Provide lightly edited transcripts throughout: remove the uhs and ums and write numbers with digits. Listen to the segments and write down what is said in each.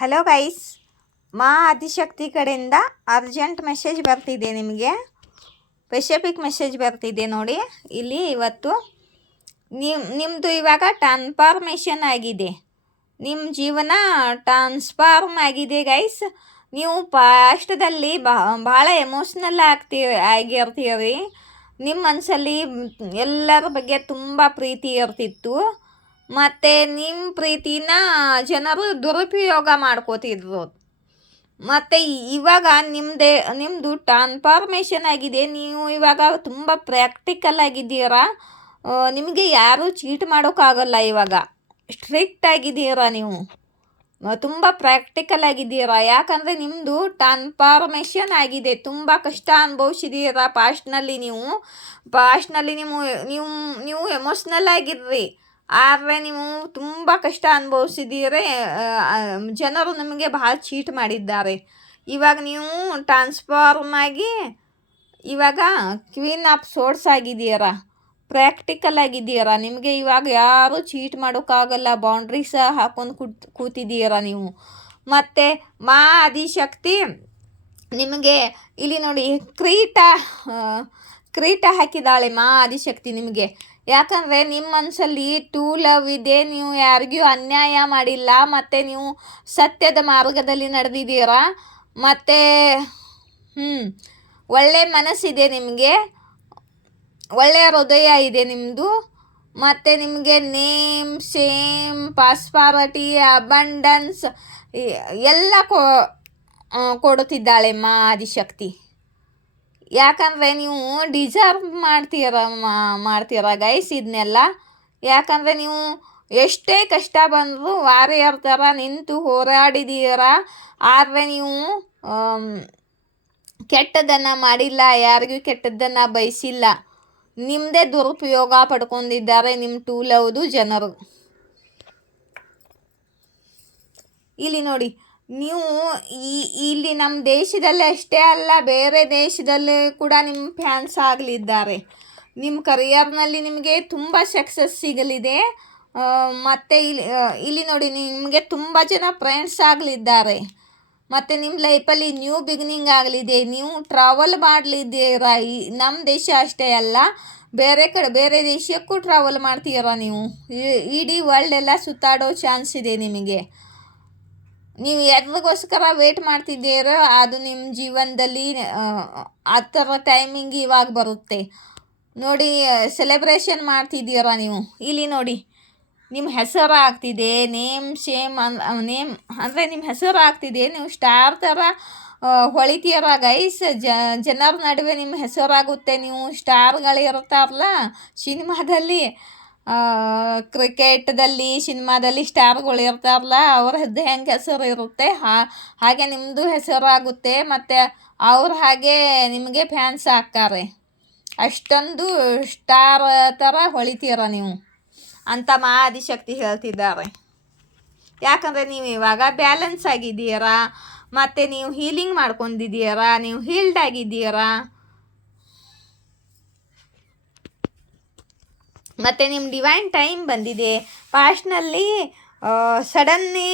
Hello guys, ಮಾ ಆದಿಶಕ್ತಿ ಕಡೆಯಿಂದ urgent message ಬರ್ತಿದೆ. ನಿಮಗೆ ಸ್ಪೆಸಿಫಿಕ್ ಮೆಸೇಜ್ ಬರ್ತಿದೆ ನೋಡಿ. ಇಲ್ಲಿ ಇವತ್ತು ನಿಮ್ಮದು ಇವಾಗ ಟ್ರಾನ್ಸ್ಫಾರ್ಮೇಷನ್ ಆಗಿದೆ, ನಿಮ್ಮ ಜೀವನ ಟ್ರಾನ್ಸ್ಫಾರ್ಮ್ ಆಗಿದೆ ಗೈಸ್. ನೀವು ಪಾಸ್ಟದಲ್ಲಿ ಭಾಳ ಎಮೋಷ್ನಲ್ ಆಗಿರ್ತೀರಿ. ನಿಮ್ಮ ಮನಸ್ಸಲ್ಲಿ ಎಲ್ಲರ ಬಗ್ಗೆ ತುಂಬ ಪ್ರೀತಿ ಇರ್ತಿತ್ತು, ಮತ್ತು ನಿಮ್ಮ ಪ್ರೀತಿನ ಜನರು ದುರುಪಯೋಗ ಮಾಡ್ಕೋತಿದ್ರು. ಮತ್ತು ಇವಾಗ ನಿಮ್ಮದು ಟ್ರಾನ್ಸ್ಫಾರ್ಮೇಷನ್ ಆಗಿದೆ. ನೀವು ಇವಾಗ ತುಂಬ ಪ್ರಾಕ್ಟಿಕಲ್ ಆಗಿದ್ದೀರಾ. ನಿಮಗೆ ಯಾರೂ ಚೀಟ್ ಮಾಡೋಕ್ಕಾಗಲ್ಲ. ಇವಾಗ ಸ್ಟ್ರಿಕ್ಟ್ ಆಗಿದ್ದೀರಾ, ನೀವು ತುಂಬ ಪ್ರಾಕ್ಟಿಕಲ್ ಆಗಿದ್ದೀರಾ. ಯಾಕಂದರೆ ನಿಮ್ಮದು ಟ್ರಾನ್ಸ್ಫಾರ್ಮೇಷನ್ ಆಗಿದೆ. ತುಂಬ ಕಷ್ಟ ಅನುಭವಿಸಿದ್ದೀರಾ ಪಾಸ್ಟ್ನಲ್ಲಿ. ನೀವು ನೀವು ನೀವು ಎಮೋಷ್ನಲ್ ಆಗಿರ್ರಿ, ಆದರೆ ನೀವು ತುಂಬ ಕಷ್ಟ ಅನುಭವಿಸಿದ್ದೀರಿ. ಜನರು ನಿಮಗೆ ಭಾಳ ಚೀಟ್ ಮಾಡಿದ್ದಾರೆ. ಇವಾಗ ನೀವು ಟ್ರಾನ್ಸ್ಫಾರ್ಮ್ ಆಗಿ ಇವಾಗ ಕ್ವೀನ್ ಆಫ್ ಸೋರ್ಸ್ ಆಗಿದ್ದೀರಾ, ಪ್ರಾಕ್ಟಿಕಲ್ ಆಗಿದ್ದೀರಾ. ನಿಮಗೆ ಇವಾಗ ಯಾರೂ ಚೀಟ್ ಮಾಡೋಕ್ಕಾಗಲ್ಲ. ಬೌಂಡ್ರೀಸ್ ಹಾಕೊಂಡು ಕೂತಿದ್ದೀರಾ ನೀವು. ಮತ್ತು ಮಾ ಆದಿಶಕ್ತಿ ನಿಮಗೆ ಇಲ್ಲಿ ನೋಡಿ ಕ್ರೀಟ ಹಾಕಿದ್ದಾಳೆ ಮಾ ಆದಿಶಕ್ತಿ ನಿಮಗೆ. ಯಾಕಂದರೆ ನಿಮ್ಮ ಮನಸ್ಸಲ್ಲಿ ಟೂ ಲವ್ ಇದೆ. ನೀವು ಯಾರಿಗೂ ಅನ್ಯಾಯ ಮಾಡಿಲ್ಲ, ಮತ್ತು ನೀವು ಸತ್ಯದ ಮಾರ್ಗದಲ್ಲಿ ನಡೆದಿದ್ದೀರಾ. ಮತ್ತು ಒಳ್ಳೆಯ ಮನಸ್ಸಿದೆ ನಿಮಗೆ, ಒಳ್ಳೆಯ ಹೃದಯ ಇದೆ ನಿಮ್ಮದು. ಮತ್ತು ನಿಮಗೆ ನೇಮ್, ಸೇಮ್, ಪಾಸ್ಪಾರಿಟಿ, ಅಬಂಡನ್ಸ್ ಎಲ್ಲ ಕೊಡುತ್ತಿದ್ದಾಳೆ ಮಾ ಆದಿಶಕ್ತಿ. ಯಾಕಂದರೆ ನೀವು ಡಿಸರ್ವ್ ಮಾಡ್ತೀರ ಗೈಸ್ ಇದನ್ನೆಲ್ಲ. ಯಾಕಂದರೆ ನೀವು ಎಷ್ಟೇ ಕಷ್ಟ ಬಂದರೂ ವಾರಿಯರ್ ಥರ ನಿಂತು ಹೋರಾಡಿದ್ದೀರ. ಆದರೆ ನೀವು ಕೆಟ್ಟದ್ದನ್ನು ಮಾಡಿಲ್ಲ, ಯಾರಿಗೂ ಕೆಟ್ಟದ್ದನ್ನು ಬಯಸಿಲ್ಲ. ನಿಮ್ಮದೇ ದುರುಪಯೋಗ ಪಡ್ಕೊಂಡಿದ್ದಾರೆ ನಿಮ್ಮ ಟೂ ಲವ್ದು ಜನರು. ಇಲ್ಲಿ ನೋಡಿ, ನೀವು ಇಲ್ಲಿ ನಮ್ಮ ದೇಶದಲ್ಲಿ ಅಷ್ಟೇ ಅಲ್ಲ, ಬೇರೆ ದೇಶದಲ್ಲಿ ಕೂಡ ನಿಮ್ಮ ಫ್ಯಾನ್ಸ್ ಆಗಲಿದ್ದಾರೆ. ನಿಮ್ಮ ಕರಿಯರ್ನಲ್ಲಿ ನಿಮಗೆ ತುಂಬ ಸಕ್ಸಸ್ ಸಿಗಲಿದೆ. ಮತ್ತು ಇಲ್ಲಿ ನೋಡಿ, ನಿಮಗೆ ತುಂಬ ಜನ ಫ್ರೆಂಡ್ಸ್ ಆಗಲಿದ್ದಾರೆ. ಮತ್ತು ನಿಮ್ಮ ಲೈಫಲ್ಲಿ ನ್ಯೂ ಬಿಗಿನಿಂಗ್ ಆಗಲಿದೆ. ನೀವು ಟ್ರಾವೆಲ್ ಮಾಡಲಿದ್ದೀರಾ. ನಮ್ಮ ದೇಶ ಅಷ್ಟೇ ಅಲ್ಲ, ಬೇರೆ ದೇಶಕ್ಕೂ ಟ್ರಾವೆಲ್ ಮಾಡ್ತೀರಾ. ನೀವು ಇಡೀ ವರ್ಲ್ಡ್ ಎಲ್ಲ ಸುತ್ತಾಡೋ ಚಾನ್ಸ್ ಇದೆ ನಿಮಗೆ. ನೀವು ಎದಕ್ಕೋಸ್ಕರ ವೇಟ್ ಮಾಡ್ತಿದ್ದೀರೋ ಅದು ನಿಮ್ಮ ಜೀವನದಲ್ಲಿ ಆ ಥರ ಟೈಮಿಂಗ್ ಇವಾಗ ಬರುತ್ತೆ ನೋಡಿ. ಸೆಲೆಬ್ರೇಷನ್ ಮಾಡ್ತಿದ್ದೀರಾ ನೀವು. ಇಲ್ಲಿ ನೋಡಿ, ನಿಮ್ಮ ಹೆಸರು ಆಗ್ತಿದೆ. ನೇಮ್ ನೇಮ್ ಅಂದರೆ ನಿಮ್ಮ ಹೆಸರು ಆಗ್ತಿದೆ. ನೀವು ಸ್ಟಾರ್ ಥರ ಹೊಳಿತೀರ ಗೈಸ್. ಜನರ ನಡುವೆ ನಿಮ್ಮ ಹೆಸರಾಗುತ್ತೆ. ನೀವು ಸ್ಟಾರ್ಗಳಿರ್ತಾರಲ್ಲ ಸಿನಿಮಾದಲ್ಲಿ, ಕ್ರಿಕೆಟ್ದಲ್ಲಿ, ಸಿನಿಮಾದಲ್ಲಿ ಸ್ಟಾರ್ಗಳು ಇರ್ತಾರಲ್ಲ, ಅವ್ರದ್ದು ಹೆಂಗೆ ಹೆಸರು ಇರುತ್ತೆ ಹಾಗೆ ನಿಮ್ಮದು ಹೆಸರಾಗುತ್ತೆ. ಮತ್ತು ಅವ್ರು ಹಾಗೆ ನಿಮಗೆ ಫ್ಯಾನ್ಸ್ ಆಗ್ತಾರೆ. ಅಷ್ಟೊಂದು ಸ್ಟಾರ್ ಥರ ಹೊಳಿತೀರ ನೀವು ಅಂತ ಮಾ ಆದಿಶಕ್ತಿ ಹೇಳ್ತಿದ್ದಾರೆ. ಯಾಕಂದರೆ ನೀವು ಇವಾಗ ಬ್ಯಾಲೆನ್ಸ್ ಆಗಿದ್ದೀರಾ, ಮತ್ತು ನೀವು ಹೀಲಿಂಗ್ ಮಾಡ್ಕೊಂಡಿದ್ದೀರಾ, ನೀವು ಹೀಲ್ಡ್ ಆಗಿದ್ದೀರಾ. ಮತ್ತು ನಿಮ್ಮ ಡಿವೈನ್ ಟೈಮ್ ಬಂದಿದೆ. ಪಾಸ್ಟ್ನಲ್ಲಿ ಸಡನ್ಲಿ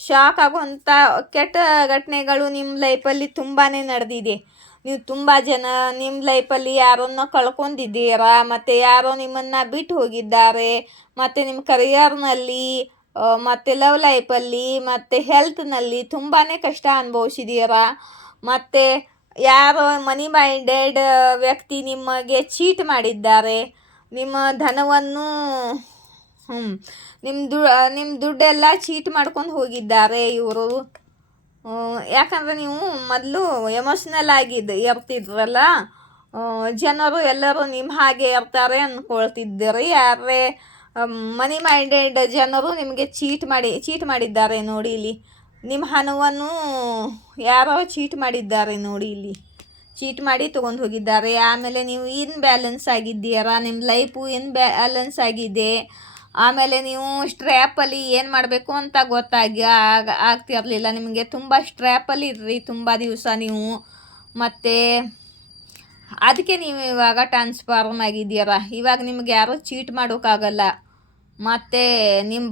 ಶಾಕ್ ಆಗುವಂಥ ಕೆಟ್ಟ ಘಟನೆಗಳು ನಿಮ್ಮ ಲೈಫಲ್ಲಿ ತುಂಬಾ ನಡೆದಿದೆ. ನೀವು ತುಂಬ ಜನ ನಿಮ್ಮ ಲೈಫಲ್ಲಿ ಯಾರನ್ನೋ ಕಳ್ಕೊಂಡಿದ್ದೀರಾ, ಮತ್ತು ಯಾರೋ ನಿಮ್ಮನ್ನು ಬಿಟ್ಟು ಹೋಗಿದ್ದಾರೆ. ಮತ್ತು ನಿಮ್ಮ ಕರಿಯರ್ನಲ್ಲಿ, ಮತ್ತು ಲವ್ ಲೈಫಲ್ಲಿ, ಮತ್ತು ಹೆಲ್ತ್ನಲ್ಲಿ ತುಂಬಾ ಕಷ್ಟ ಅನುಭವಿಸಿದ್ದೀರಾ. ಮತ್ತು ಯಾರೋ ಮನಿ ಮೈಂಡೆಡ್ ವ್ಯಕ್ತಿ ನಿಮಗೆ ಚೀಟ್ ಮಾಡಿದ್ದಾರೆ. ನಿಮ್ಮ ಧನವನ್ನು ನಿಮ್ಮ ದುಡ್ಡೆಲ್ಲ ಚೀಟ್ ಮಾಡ್ಕೊಂಡು ಹೋಗಿದ್ದಾರೆ ಇವರು. ಯಾಕಂದರೆ ನೀವು ಮೊದಲು ಎಮೋಷ್ನಲ್ ಇರ್ತಿದ್ರಲ್ಲ, ಜನರು ಎಲ್ಲರೂ ನಿಮ್ಮ ಹಾಗೆ ಇರ್ತಾರೆ ಅಂದ್ಕೊಳ್ತಿದ್ದೀರಿ. ಆದರೆ ಮನಿ ಮೈಂಡೆಡ್ ಜನರು ನಿಮಗೆ ಚೀಟ್ ಮಾಡಿದ್ದಾರೆ ನೋಡಿ. ಇಲ್ಲಿ ನಿಮ್ಮ ಹಣವನ್ನು ಯಾರೋ ಚೀಟ್ ಮಾಡಿದ್ದಾರೆ ನೋಡಿ. ಇಲ್ಲಿ ಚೀಟ್ ಮಾಡಿ ತೊಗೊಂಡು ಹೋಗಿದ್ದಾರೆ. ಆಮೇಲೆ ನೀವು ಬ್ಯಾಲೆನ್ಸ್ ಆಗಿದ್ದೀರಾ, ನಿಮ್ಮ ಲೈಫು ಬ್ಯಾಲೆನ್ಸ್ ಆಗಿದೆ. ಆಮೇಲೆ ನೀವು ಸ್ಟ್ರ್ಯಾಪಲ್ಲಿ ಏನು ಮಾಡಬೇಕು ಅಂತ ಆಗ್ತಿರಲಿಲ್ಲ. ನಿಮಗೆ ತುಂಬ ಸ್ಟ್ರ್ಯಾಪಲ್ಲಿ ಇರ್ರಿ ತುಂಬ ದಿವಸ ನೀವು. ಮತ್ತು ಅದಕ್ಕೆ ನೀವು ಇವಾಗ ಟ್ರಾನ್ಸ್ಫಾರ್ಮ್ ಆಗಿದ್ದೀರಾ. ಇವಾಗ ನಿಮ್ಗೆ ಯಾರೂ ಚೀಟ್ ಮಾಡೋಕ್ಕಾಗಲ್ಲ. ಮತ್ತು ನಿಮ್ಮ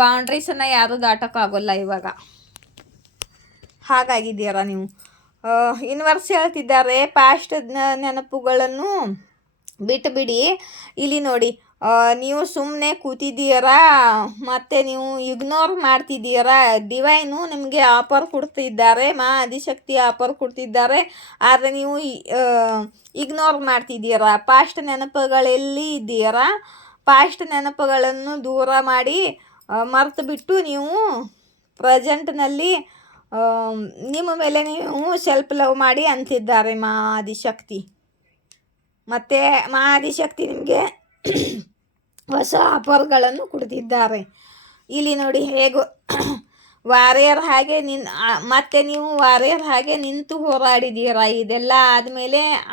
ಬೌಂಡ್ರೀಸನ್ನು ಯಾರೂ ದಾಟೋಕ್ಕಾಗೋಲ್ಲ ಇವಾಗ. ಹಾಗಾಗಿದ್ದೀರಾ ನೀವು. ಯೂನಿವರ್ಸ್ ಹೇಳ್ತಿದ್ದಾರೆ ಪಾಸ್ಟ್ ನೆನಪುಗಳನ್ನು ಬಿಟ್ಟುಬಿಡಿ. ಇಲ್ಲಿ ನೋಡಿ, ನೀವು ಸುಮ್ಮನೆ ಕೂತಿದ್ದೀರಾ ಮತ್ತು ನೀವು ಇಗ್ನೋರ್ ಮಾಡ್ತಿದ್ದೀರಾ. ಡಿವೈನು ನಿಮಗೆ ಆಫರ್ ಕೊಡ್ತಿದ್ದಾರೆ, ಆದಿಶಕ್ತಿ ಆಫರ್ ಕೊಡ್ತಿದ್ದಾರೆ, ಆದರೆ ನೀವು ಇಗ್ನೋರ್ ಮಾಡ್ತಿದ್ದೀರಾ. ಪಾಸ್ಟ್ ನೆನಪುಗಳಲ್ಲಿ ಇದ್ದೀರಾ. ಪಾಸ್ಟ್ ನೆನಪುಗಳನ್ನು ದೂರ ಮಾಡಿ ಮರೆತು ಬಿಟ್ಟು ನೀವು ಪ್ರೆಸೆಂಟ್ನಲ್ಲಿ ನಿಮ್ಮ ಮೇಲೆ ನೀವು ಸೆಲ್ಫ್ ಲವ್ ಮಾಡಿ ಅಂತಿದ್ದಾರೆ ಆದಿಶಕ್ತಿ. ಮತ್ತು ಆದಿಶಕ್ತಿ ನಿಮಗೆ ಹೊಸ ಆಫರ್ಗಳನ್ನು ಕೊಡ್ತಿದ್ದಾರೆ. ಇಲ್ಲಿ ನೋಡಿ ಹೇಗೋ ವಾರಿಯರ್ ಹಾಗೆ ಮತ್ತೆ ನೀವು ವಾರಿಯರ್ ಹಾಗೆ ನಿಂತು ಹೋರಾಡಿದ್ದೀರಾ. ಇದೆಲ್ಲ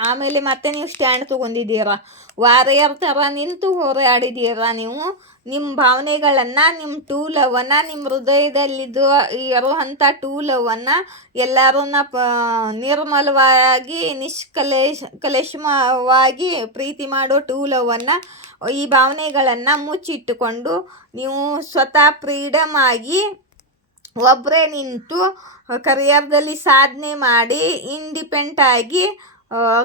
ಆಮೇಲೆ ಮತ್ತೆ ನೀವು ಸ್ಟ್ಯಾಂಡ್ ತೊಗೊಂಡಿದ್ದೀರಾ. ವಾರಿಯರ್ ಥರ ನಿಂತು ಹೋರಾಡಿದ್ದೀರಾ. ನೀವು ನಿಮ್ಮ ಭಾವನೆಗಳನ್ನು, ನಿಮ್ಮ ಟೂ ಲವನ್ನು, ನಿಮ್ಮ ಹೃದಯದಲ್ಲಿದ್ದು ಇರುವಂಥ ಟೂ ಲವನ್ನು ಎಲ್ಲರನ್ನ ನಿರ್ಮಲವಾಗಿ ಕಲೇಶವಾಗಿ ಪ್ರೀತಿ ಮಾಡೋ ಟೂ ಲವನ್ನು, ಈ ಭಾವನೆಗಳನ್ನು ಮುಚ್ಚಿಟ್ಟುಕೊಂಡು ನೀವು ಸ್ವತಃ ಫ್ರೀಡಮ್ ಆಗಿ ಒಬ್ಬರೇ ನಿಂತು ಕರಿಯರ್ದಲ್ಲಿ ಸಾಧನೆ ಮಾಡಿ ಇಂಡಿಪೆಂಡಾಗಿ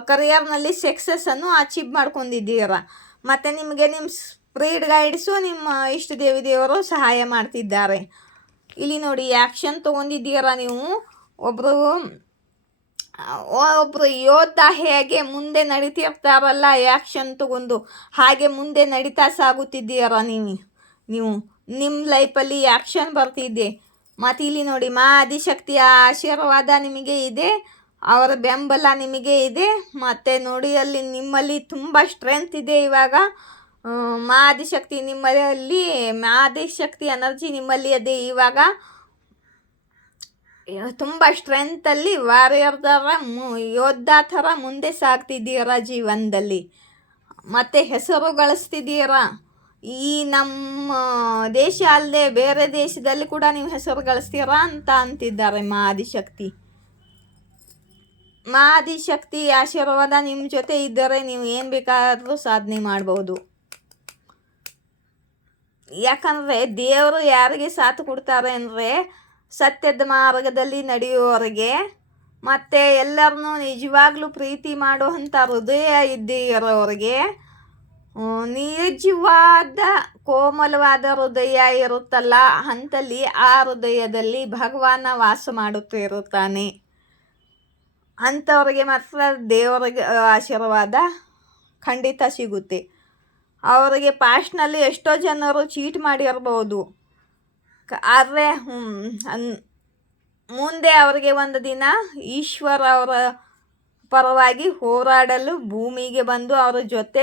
ಕರಿಯರ್ನಲ್ಲಿ ಸಕ್ಸಸ್ಸನ್ನು ಅಚೀವ್ ಮಾಡ್ಕೊಂಡಿದ್ದೀರ. ಮತ್ತು ನಿಮಗೆ ನಿಮ್ಮ ಸ್ಪಿರಿಟ್ ಗೈಡ್ಸು, ನಿಮ್ಮ ಇಷ್ಟ ದೇವರು ಸಹಾಯ ಮಾಡ್ತಿದ್ದಾರೆ. ಇಲ್ಲಿ ನೋಡಿ, ಆ್ಯಕ್ಷನ್ ತೊಗೊಂಡಿದ್ದೀರ ನೀವು. ಒಬ್ಬರು ಯೋಧ ಹೇಗೆ ಮುಂದೆ ನಡೀತಿರ್ತಾರಲ್ಲ ಆ್ಯಕ್ಷನ್ ತಗೊಂಡು, ಹಾಗೆ ಮುಂದೆ ನಡೀತಾ ಸಾಗುತ್ತಿದ್ದೀರ. ನೀವು ನಿಮ್ಮ ಲೈಫಲ್ಲಿ ಆ್ಯಕ್ಷನ್ ಬರ್ತಿದ್ದೆ. ಮತ್ತು ಇಲ್ಲಿ ನೋಡಿ, ಆದಿಶಕ್ತಿಯ ಆಶೀರ್ವಾದ ನಿಮಗೆ ಇದೆ, ಅವರ ಬೆಂಬಲ ನಿಮಗೆ ಇದೆ. ಮತ್ತು ನೋಡಿ, ಅಲ್ಲಿ ನಿಮ್ಮಲ್ಲಿ ತುಂಬ ಸ್ಟ್ರೆಂತ್ ಇದೆ ಇವಾಗ. ಆದಿಶಕ್ತಿ ಆದಿಶಕ್ತಿ ಎನರ್ಜಿ ನಿಮ್ಮಲ್ಲಿ ಅದೇ ಇವಾಗ. ತುಂಬ ಸ್ಟ್ರೆಂತಲ್ಲಿ ವಾರಿಯರ್ ಥರ ಯೋಧ ಥರ ಮುಂದೆ ಸಾಗ್ತಿದ್ದೀರ ಜೀವನದಲ್ಲಿ. ಮತ್ತು ಹೆಸರು ಗಳಿಸ್ತಿದ್ದೀರ. ಈ ನಮ್ಮ ದೇಶ ಅಲ್ಲದೆ ಬೇರೆ ದೇಶದಲ್ಲಿ ಕೂಡ ನೀವು ಹೆಸರು ಗಳಿಸ್ತೀರಾ ಅಂತ ಅಂತಿದ್ದಾರೆ ಆದಿಶಕ್ತಿ. ಆದಿಶಕ್ತಿ ಆಶೀರ್ವಾದ ನಿಮ್ಮ ಜೊತೆ ಇದ್ದರೆ ನೀವು ಏನು ಬೇಕಾದರೂ ಸಾಧನೆ ಮಾಡ್ಬೋದು. ಯಾಕಂದರೆ ದೇವರು ಯಾರಿಗೆ ಸಾಥ್ ಕೊಡ್ತಾರೆ ಅಂದರೆ ಸತ್ಯದ ಮಾರ್ಗದಲ್ಲಿ ನಡೆಯುವವರಿಗೆ, ಮತ್ತು ಎಲ್ಲರನ್ನೂ ನಿಜವಾಗ್ಲೂ ಪ್ರೀತಿ ಮಾಡುವಂಥ ಹೃದಯ ಇರೋರಿಗೆ, ನಿಜವಾದ ಕೋಮಲವಾದ ಹೃದಯ ಇರುತ್ತಲ್ಲ ಅಂಥಲ್ಲಿ ಆ ಹೃದಯದಲ್ಲಿ ಭಗವಾನ ವಾಸ ಮಾಡುತ್ತಿರುತ್ತಾನೆ. ಅಂಥವ್ರಿಗೆ ಮಾತ್ರ ದೇವರಿಗೆ ಆಶೀರ್ವಾದ ಖಂಡಿತ ಸಿಗುತ್ತೆ. ಅವರಿಗೆ ಪಾಸ್ಟ್ನಲ್ಲಿ ಎಷ್ಟೋ ಜನರು ಚೀಟ್ ಮಾಡಿರ್ಬೋದು, ಆದರೆ ಮುಂದೆ ಅವರಿಗೆ ಒಂದು ದಿನ ಈಶ್ವರ ಅವರ ಪರವಾಗಿ ಹೋರಾಡಲು ಭೂಮಿಗೆ ಬಂದು ಅವರ ಜೊತೆ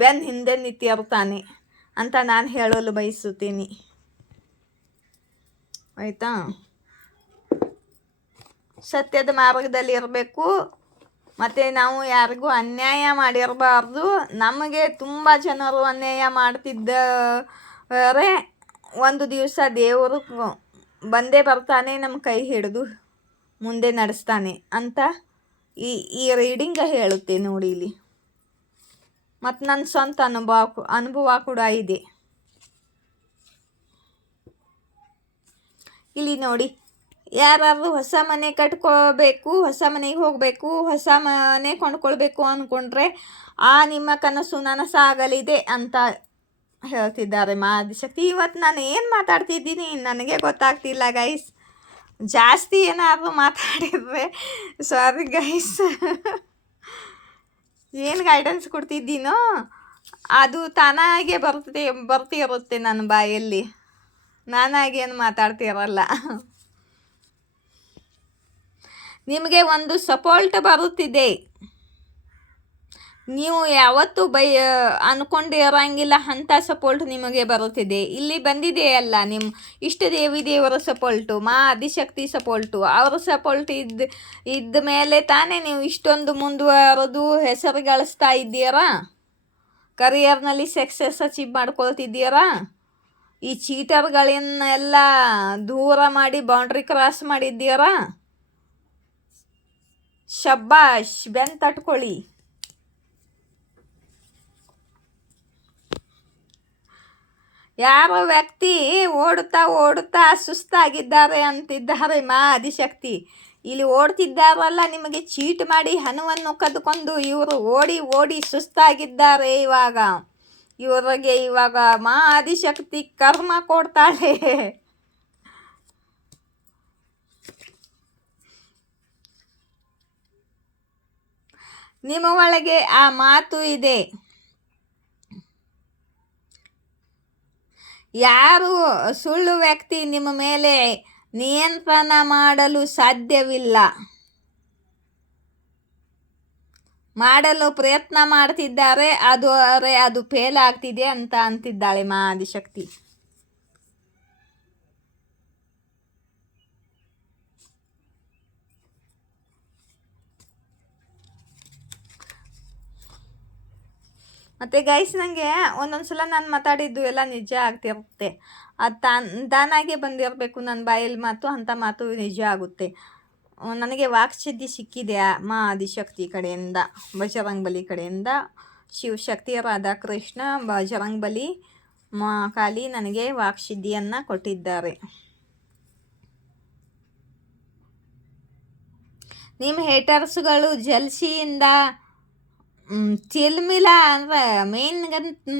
ಬೆನ್ನ ಹಿಂದೆ ನಿಂತಿರ್ತಾನೆ ಅಂತ ನಾನು ಹೇಳಲು ಬಯಸುತ್ತೀನಿ. ಆಯಿತಾ? ಸತ್ಯದ ಮಾರ್ಗದಲ್ಲಿ ಇರಬೇಕು. ಮತ್ತು ನಾವು ಯಾರಿಗೂ ಅನ್ಯಾಯ ಮಾಡಿರಬಾರ್ದು. ನಮಗೆ ತುಂಬ ಜನರು ಅನ್ಯಾಯ ಮಾಡ್ತಿದ್ದರೆ ಒಂದು ದಿವಸ ದೇವರು ಬಂದೇ ಬರ್ತಾನೆ, ನಮ್ಮ ಕೈ ಹಿಡಿದು ಮುಂದೆ ನಡೆಸ್ತಾನೆ ಅಂತ ಈ ರೀಡಿಂಗ್ ಹೇಳುತ್ತೆ ನೋಡಿ ಇಲ್ಲಿ. ಮತ್ತು ನನ್ನ ಸ್ವಂತ ಅನುಭವ ಕೂಡ ಇದೆ. ಇಲ್ಲಿ ನೋಡಿ, ಯಾರಾದರೂ ಹೊಸ ಮನೆ ಕಟ್ಕೋಬೇಕು, ಹೊಸ ಮನೆಗೆ ಹೋಗಬೇಕು, ಹೊಸ ಮನೆ ಕೊಂಡ್ಕೊಳ್ಬೇಕು ಅಂದ್ಕೊಂಡ್ರೆ ನಿಮ್ಮ ಕನಸು ನನಸಾಗಲಿದೆ ಅಂತ ಹೇಳ್ತಿದ್ದಾರೆ ಆದಿಶಕ್ತಿ. ಇವತ್ತು ನಾನು ಏನು ಮಾತಾಡ್ತಿದ್ದೀನಿ ನನಗೆ ಗೊತ್ತಾಗ್ತಿಲ್ಲ ಗೈಸ್. ಜಾಸ್ತಿ ಏನಾದರೂ ಮಾತಾಡಿದರೆ ಸಾರಿ ಗೈಸ್. ಏನು ಗೈಡೆನ್ಸ್ ಕೊಡ್ತಿದ್ದೀನೋ ಅದು ತಾನಾಗೆ ಬರ್ತಿರುತ್ತೆ ನನ್ನ ಬಾಯಲ್ಲಿ. ನಾನಾಗೇನು ಮಾತಾಡ್ತಿರಲ್ಲ. ನಿಮಗೆ ಒಂದು ಸಪೋರ್ಟ್ ಬರುತ್ತಿದೆ. ನೀವು ಯಾವತ್ತೂ ಅಂದ್ಕೊಂಡಿರಂಗಿಲ್ಲ ಅಂಥ ಸಪೋರ್ಟ್ ನಿಮಗೆ ಬರುತ್ತಿದೆ. ಇಲ್ಲಿ ಬಂದಿದೆಯಲ್ಲ ನಿಮ್ಮ ಇಷ್ಟ ದೇವರ ಸಪೋರ್ಟು, ಆದಿಶಕ್ತಿ ಸಪೋರ್ಟು. ಅವರ ಸಪೋರ್ಟ್ ಇದ್ದ ಮೇಲೆ ತಾನೇ ನೀವು ಇಷ್ಟೊಂದು ಮುಂದುವರೆದು ಹೆಸರು ಗಳಿಸ್ತಾ ಇದ್ದೀರಾ, ಕರಿಯರ್ನಲ್ಲಿ ಸಕ್ಸಸ್ ಅಚೀವ್ ಮಾಡ್ಕೊಳ್ತಿದ್ದೀರಾ. ಈ ಚೀಟರ್ಗಳನ್ನೆಲ್ಲ ದೂರ ಮಾಡಿ ಬೌಂಡ್ರಿ ಕ್ರಾಸ್ ಮಾಡಿದ್ದೀರಾ. ಶಬ್ಬಾಷ್, ಬೆನ್ ತಟ್ಕೊಳ್ಳಿ. ಯಾರೋ ವ್ಯಕ್ತಿ ಓಡುತ್ತಾ ಓಡುತ್ತಾ ಸುಸ್ತಾಗಿದ್ದಾರೆ ಅಂತಿದ್ದಾರೆ ಮಾ ಆದಿಶಕ್ತಿ. ಇಲ್ಲಿ ಓಡ್ತಿದ್ದಾರಲ್ಲ, ನಿಮಗೆ ಚೀಟ್ ಮಾಡಿ ಹಣವನ್ನು ಕದ್ಕೊಂಡು ಇವರು ಓಡಿ ಓಡಿ ಸುಸ್ತಾಗಿದ್ದಾರೆ. ಇವರಿಗೆ ಇವಾಗ ಮಾ ಆದಿಶಕ್ತಿ ಕರ್ಮ ಕೊಡ್ತಾಳೆ. ನಿಮ್ಮ ಒಳಗೆ ಆ ಮಾತು ಇದೆ. ಯಾರು ಸುಳ್ಳು ವ್ಯಕ್ತಿ ನಿಮ್ಮ ಮೇಲೆ ನಿಯಂತ್ರಣ ಮಾಡಲು ಸಾಧ್ಯವಿಲ್ಲ. ಮಾಡಲು ಪ್ರಯತ್ನ ಮಾಡ್ತಿದ್ದಾರೆ, ಅದು ಫೇಲ್ ಆಗ್ತಿದೆ ಅಂತ ಅಂತಿದ್ದಾಳೆ ಮಾ ಆದಿಶಕ್ತಿ. ಮತ್ತು ಗೈಸ್, ನನಗೆ ಒಂದೊಂದು ಸಲ ನಾನು ಮಾತಾಡಿದ್ದು ಎಲ್ಲ ನಿಜ ಆಗ್ತಿರುತ್ತೆ. ಅದು ತಾನಾಗೆ ಬಂದಿರಬೇಕು ನನ್ನ ಬಾಯಲ್ಲಿ ಮಾತು, ಅಂಥ ಮಾತು ನಿಜ ಆಗುತ್ತೆ. ನನಗೆ ವಾಕ್ಸಿದ್ಧಿ ಸಿಕ್ಕಿದೆ ಮಾ ಆದಿಶಕ್ತಿ ಕಡೆಯಿಂದ, ಬಜರಂಗ್ ಬಲಿ ಕಡೆಯಿಂದ. ಶಿವಶಕ್ತಿ, ರಾಧಾಕೃಷ್ಣ, ಬಜರಂಗ್ ಬಲಿ, ಮಾ ಕಾಳಿ ನನಗೆ ವಾಕ್ಸಿದ್ಧಿಯನ್ನು ಕೊಟ್ಟಿದ್ದಾರೆ. ನಿಮ್ಮ ಹೇಟರ್ಸ್ಗಳು ಜಲ್ಸಿಯಿಂದ ಚಿಲ್ಮಿಲ ಅಂದರೆ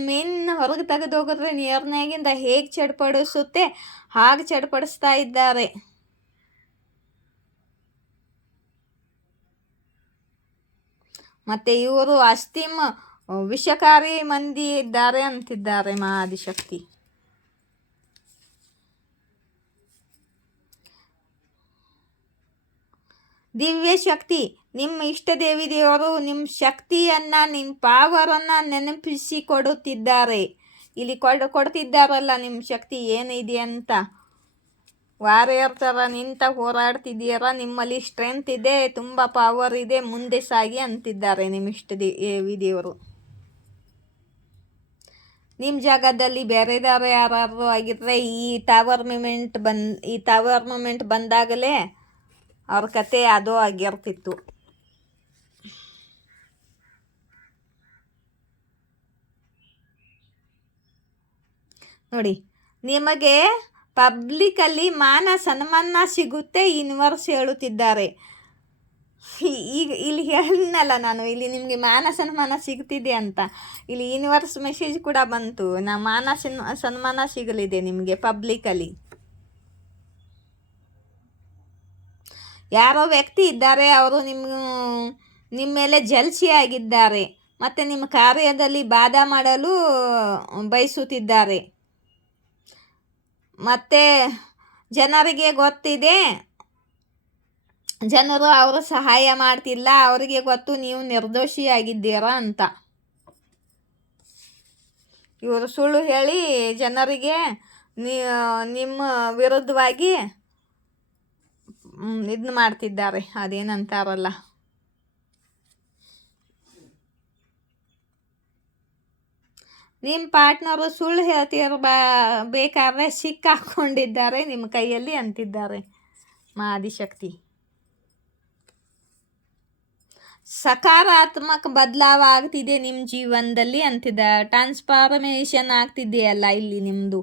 ಮೇನ್ ಹೊರಗೆ ತೆಗೆದು ಹೋಗಿದ್ರೆ ನೀರ್ನಾಗಿಂದ ಹೇಗೆ ಚಡ್ಪಡಿಸುತ್ತೆ ಹಾಗೆ ಚಡ್ಪಡಿಸ್ತಾ ಇದ್ದಾರೆ. ಮತ್ತು ಇವರು ಅಸ್ತಿಮ್ ವಿಷಕಾರಿ ಮಂದಿ ಇದ್ದಾರೆ ಅಂತಿದ್ದಾರೆ ಮಾ ಆದಿಶಕ್ತಿ. ದಿವ್ಯ ಶಕ್ತಿ, ನಿಮ್ಮ ಇಷ್ಟ ದೇವರು ನಿಮ್ಮ ಶಕ್ತಿಯನ್ನು, ನಿಮ್ಮ ಪಾವರನ್ನು ನೆನಪಿಸಿಕೊಡುತ್ತಿದ್ದಾರೆ. ಇಲ್ಲಿ ಕೊಡ್ತಿದ್ದಾರಲ್ಲ ನಿಮ್ಮ ಶಕ್ತಿ ಏನಿದೆ ಅಂತ. ವಾರಿಯರ್ ಥರ ನಿಂತ ಹೋರಾಡ್ತಿದ್ದೀರ, ನಿಮ್ಮಲ್ಲಿ ಸ್ಟ್ರೆಂತ್ ಇದೆ, ತುಂಬ ಪವರ್ ಇದೆ, ಮುಂದೆ ಸಾಗಿ ಅಂತಿದ್ದಾರೆ ನಿಮ್ಮ ಇಷ್ಟ ದೇವರು. ನಿಮ್ಮ ಜಾಗದಲ್ಲಿ ಬೇರೆದಾರೆ ಯಾರಾದರೂ ಆಗಿದ್ರೆ ಈ ಟವರ್ ಮೂಮೆಂಟ್ ಬಂದಾಗಲೇ ಅವ್ರ ಕತೆ ಅದು ಆಗಿರ್ತಿತ್ತು. ನೋಡಿ, ನಿಮಗೆ ಪಬ್ಲಿಕಲ್ಲಿ ಮಾನ ಸನ್ಮಾನ ಸಿಗುತ್ತೆ ಯೂನಿವರ್ಸ್ ಹೇಳುತ್ತಿದ್ದಾರೆ. ಈಗ ಇಲ್ಲಿ ಹೇಳಿದ್ನಲ್ಲ ನಾನು, ಇಲ್ಲಿ ನಿಮಗೆ ಮಾನ ಸನ್ಮಾನ ಸಿಗ್ತಿದೆ ಅಂತ. ಇಲ್ಲಿ ಯೂನಿವರ್ಸ್ ಮೆಸೇಜ್ ಕೂಡ ಬಂತು, ಮಾನ ಸನ್ಮಾನ ಸಿಗಲಿದೆ ನಿಮಗೆ ಪಬ್ಲಿಕಲ್ಲಿ. ಯಾರೋ ವ್ಯಕ್ತಿ ಇದ್ದಾರೆ, ಅವರು ನಿಮ್ಮ ಮೇಲೆ ಜಲ್ಸಿಯಾಗಿದ್ದಾರೆ ಮತ್ತು ನಿಮ್ಮ ಕಾರ್ಯದಲ್ಲಿ ಬಾಧಾ ಮಾಡಲು ಬಯಸುತ್ತಿದ್ದಾರೆ. ಮತ್ತು ಜನರಿಗೆ ಗೊತ್ತಿದೆ, ಜನರು ಅವರು ಸಹಾಯ ಮಾಡ್ತಿಲ್ಲ, ಅವರಿಗೆ ಗೊತ್ತು ನೀವು ನಿರ್ದೋಷಿಯಾಗಿದ್ದೀರಾ ಅಂತ. ಇವರು ಸುಳ್ಳು ಹೇಳಿ ಜನರಿಗೆ ನಿಮ್ಮ ವಿರುದ್ಧವಾಗಿ ಇದನ್ನ ಮಾಡ್ತಿದ್ದಾರೆ. ಅದೇನಂತಾರಲ್ಲ, ನಿಮ್ಮ ಪಾರ್ಟ್ನರು ಸುಳ್ಳು ಬೇಕಾದ್ರೆ ಸಿಕ್ಕಾಕೊಂಡಿದ್ದಾರೆ ನಿಮ್ಮ ಕೈಯಲ್ಲಿ ಅಂತಿದ್ದಾರೆ ಮಾ ಆದಿಶಕ್ತಿ. ಸಕಾರಾತ್ಮಕ ಬದಲಾವ ಆಗ್ತಿದೆ ನಿಮ್ಮ ಜೀವನದಲ್ಲಿ ಅಂತಿದ್ದ. ಟ್ರಾನ್ಸ್ಫಾರ್ಮೇಷನ್ ಆಗ್ತಿದೆಯಲ್ಲ ಇಲ್ಲಿ ನಿಮ್ಮದು.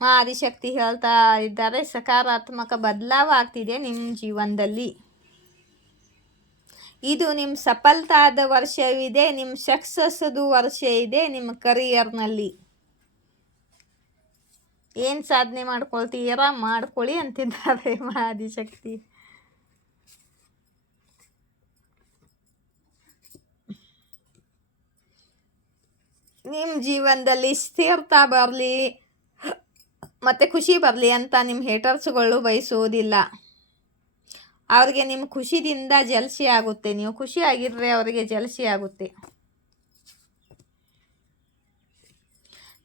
ಮಾ ಆದಿಶಕ್ತಿ ಹೇಳ್ತಾ ಇದ್ದಾರೆ, ಸಕಾರಾತ್ಮಕ ಬದಲಾವ ಆಗ್ತಿದೆ ನಿಮ್ಮ ಜೀವನದಲ್ಲಿ. ಇದು ನಿಮ್ಮ ಸಫಲತಾದ ವರ್ಷವಿದೆ, ನಿಮ್ಮ ಸಕ್ಸಸ್ದು ವರ್ಷ ಇದೆ. ನಿಮ್ಮ ಕರಿಯರ್ನಲ್ಲಿ ಏನು ಸಾಧನೆ ಮಾಡ್ಕೊಳ್ತೀರಾ ಮಾಡ್ಕೊಳ್ಳಿ ಅಂತಿದ್ದಾರೆ ಮಾ ಆದಿಶಕ್ತಿ. ನಿಮ್ಮ ಜೀವನದಲ್ಲಿ ಸ್ಥಿರತಾ ಬರಲಿ ಮತ್ತು ಖುಷಿ ಬರಲಿ ಅಂತ ನಿಮ್ಮ ಹೇಟರ್ಸ್ಗಳು ಬಯಸುವುದಿಲ್ಲ. ಅವ್ರಿಗೆ ನಿಮ್ಮ ಖುಷಿದಿಂದ ಜಲಸಿ ಆಗುತ್ತೆ. ನೀವು ಖುಷಿಯಾಗಿದ್ದರೆ ಅವರಿಗೆ ಜಲಸಿ ಆಗುತ್ತೆ.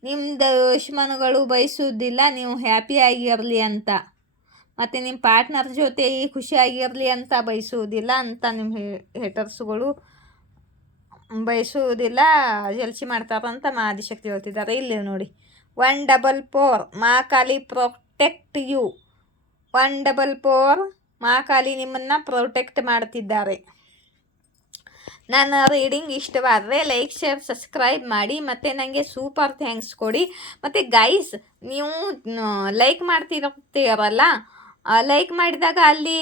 ನಿಮ್ಮ ದುಶ್ಮನಗಳು ಬಯಸುವುದಿಲ್ಲ ನೀವು ಹ್ಯಾಪಿಯಾಗಿರಲಿ ಅಂತ, ಮತ್ತು ನಿಮ್ಮ ಪಾರ್ಟ್ನರ್ ಜೊತೆ ಖುಷಿಯಾಗಿರಲಿ ಅಂತ ಬಯಸುವುದಿಲ್ಲ ಅಂತ ನಿಮ್ಮ ಹೇಟರ್ಸ್ಗಳು ಬಯಸುವುದಿಲ್ಲ, ಜಲಸಿ ಮಾಡ್ತಾರಂತ ಮಾ ಆದಿಶಕ್ತಿ ಹೇಳ್ತಿದ್ದಾರೆ. ಇಲ್ಲಿ ನೋಡಿ, 144 ಮಾ ಕಾಳಿ ಪ್ರೊಟೆಕ್ಟ್ ಯು. 144 ಮಾ ಕಾಳಿ ನಿಮ್ಮನ್ನು ಪ್ರೊಟೆಕ್ಟ್ ಮಾಡ್ತಿದ್ದಾರೆ. ನನ್ನ ರೀಡಿಂಗ್ ಇಷ್ಟವಾದರೆ ಲೈಕ್ ಶೇರ್ ಸಬ್ಸ್ಕ್ರೈಬ್ ಮಾಡಿ ಮತ್ತು ನನಗೆ ಸೂಪರ್ ಥ್ಯಾಂಕ್ಸ್ ಕೊಡಿ. ಮತ್ತು ಗೈಸ್, ನೀವು ಲೈಕ್ ಮಾಡ್ತಿರ್ತೀರಲ್ಲ, ಲೈಕ್ ಮಾಡಿದಾಗ ಅಲ್ಲಿ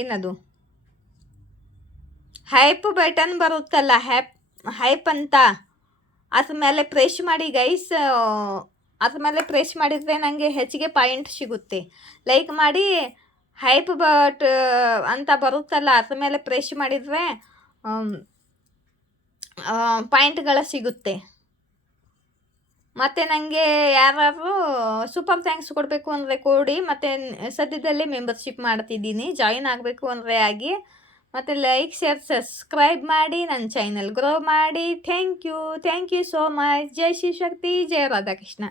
ಏನದು ಹೈಪ್ ಬಟನ್ ಬರುತ್ತಲ್ಲ, ಹೈಪ್ ಅಂತ, ಅದ್ರ ಮೇಲೆ ಪ್ರೆಸ್ ಮಾಡಿ ಗೈಸ್. ಅದ್ರ ಮೇಲೆ ಪ್ರೆಸ್ ಮಾಡಿದರೆ ನನಗೆ ಹೆಚ್ಚಿಗೆ ಪಾಯಿಂಟ್ ಸಿಗುತ್ತೆ. ಲೈಕ್ ಮಾಡಿ ಹೈಪ್ ಅಂತ ಬರುತ್ತಲ್ಲ, ಅದ್ರ ಮೇಲೆ ಪ್ರೆಸ್ ಮಾಡಿದರೆ ಪಾಯಿಂಟ್ಗಳು ಸಿಗುತ್ತೆ. ಮತ್ತು ನನಗೆ ಯಾರಾದರೂ ಸೂಪರ್ ಥ್ಯಾಂಕ್ಸ್ ಕೊಡಬೇಕು ಅಂದರೆ ಕೊಡಿ. ಮತ್ತು ಸದ್ಯದಲ್ಲೇ ಮೆಂಬರ್ಶಿಪ್ ಮಾಡ್ತಿದ್ದೀನಿ, ಜಾಯಿನ್ ಆಗಬೇಕು ಅಂದರೆ ಆಗಿ. ಮತ್ತು ಲೈಕ್ ಶೇರ್ ಸಬ್ಸ್ಕ್ರೈಬ್ ಮಾಡಿ, ನನ್ನ ಚಾನಲ್ ಗ್ರೋ ಮಾಡಿ. Thank you so much. ಜೈ ಶಿವಶಕ್ತಿ, ಜಯ ರಾಧಾಕೃಷ್ಣ.